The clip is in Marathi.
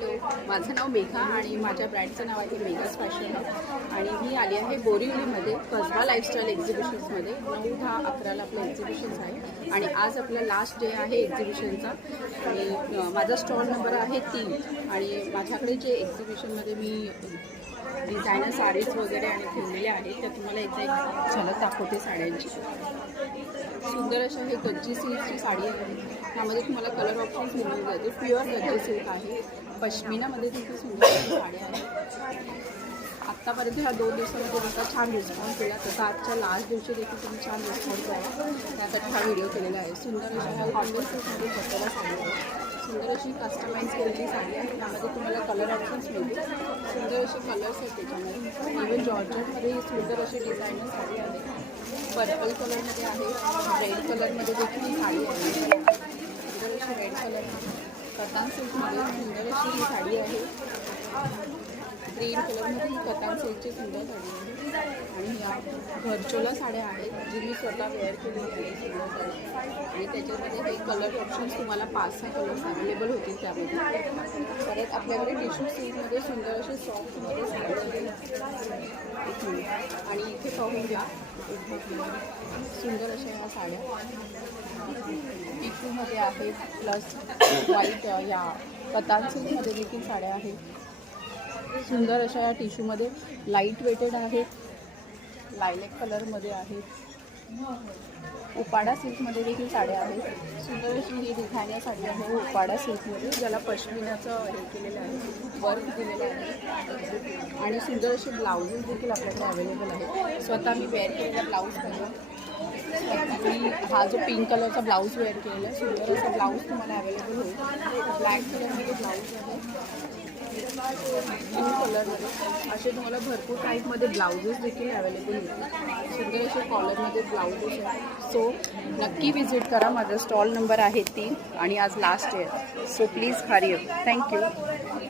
हॅलो, माझं नाव मेघा आणि माझ्या ब्रँडचं नाव आहे मेघाज फॅशन आणि मी आली आहे बोरिवलीमध्ये कसबा लाईफस्टाईल एक्झिबिशन्समध्ये 9, 10, 11ला आपलं एक्झिबिशन्स आहे आणि आज आपला लास्ट डे आहे एक्झिबिशनचा आणि माझा स्टॉल नंबर आहे 3 आणि माझ्याकडे जे एक्झिबिशनमध्ये मी डिझायनर साडीज वगैरे आणि ठेवलेल्या आहेत त्या तुम्हाला एकदा एक झलक दाखवते साड्यांची. सुंदर अशा हे गज्जी सिल्कची साडी आहे. त्यामध्ये तुम्हाला कलर ऑप्शन्स मिळून जाते. प्युअर गज्जी सिल्क आहे. पश्मिनामध्ये देखील सुंदर अशा साड्या आहेत. आत्तापर्यंत ह्या 2 दिवसामध्ये जसा छान रिस्पॉन्स केला तसा आजच्या लास्ट दिवशी देखील तुम्ही छान रिस्पॉन्स द्यावा त्यासाठी हा व्हिडिओ केलेला आहे. सुंदर अशा ह्या कॉटन सिल्कमध्ये बसलेल्या साडी आहे. सुंदर अशी कस्टमाइज केलेली साडी आहे. त्यामध्ये तुम्हाला कलर ऑप्शन्स मिळतील. सुंदर असे कलर्स आहेत त्याच्यामध्ये. इव्हन जॉर्जेटमध्ये ही सुंदर अशी डिझायनर साडी आहे. पर्पल कलरमध्ये आहे. रेड कलरमध्ये देखील ही साडी आहे. सुंदर अशी रेड कलरमध्ये कतान सिल्कमध्ये सुंदर अशी ही साडी आहे. ग्रीन कलरमध्ये ही कतान सिल्कची सुंदर साडी आहे आणि या घरचोला साड्या आहेत जी मी स्वतः वेअर केलेली आहे. सुंदर साडी आणि त्याच्यामध्ये हे कलर ऑप्शन्स तुम्हाला 5-6 कलर्स अवेलेबल होतील त्यामध्ये. परत आपल्याकडे टिश्यू सिल्कमध्ये सुंदर असे सॉफ्टमध्ये साडी आणि इथे पाहून घ्या सुंदर अशा ह्या साड्या टिश्यूमध्ये आहेत. प्लस व्हाईट या कतान सिल्कमध्ये देखील साड्या आहेत. सुंदर अशा या टिश्यूमध्ये लाईट वेटेड आहेत. लायलेक कलरमध्ये आहेत. उपाडा सिल्कमध्ये देखील साड्या आहेत. सुंदर अशी ही डिझायनर साडी आहे उपाडा सिल्कमध्ये ज्याला पश्मिनाचं हे केलेलं आहे वर्क दिलेलं आहे आणि सुंदर असे ब्लाउजेस देखील आपल्याकडे अवेलेबल आहेत. स्वतः मी वेअर केलेला ब्लाऊज पाहिजे मी हा जो पिंक कलरचा ब्लाऊज वेअर केलेला आहे. सुंदर असा ब्लाऊज तुम्हाला अवेलेबल होईल. ब्लॅक कलरमध्ये ब्लाऊज आहे. ब्लू कलरमध्ये असे तुम्हाला भरपूर टाईपमध्ये ब्लाउजेस देखील अवेलेबल होतील. सुंदर असे कॉलरमध्ये ब्लाउजेस आहेत. सो नक्की विजिट करा. माझा स्टॉल नंबर आहे 3 आणि आज लास्ट आहे. So please hurry up. Thank you.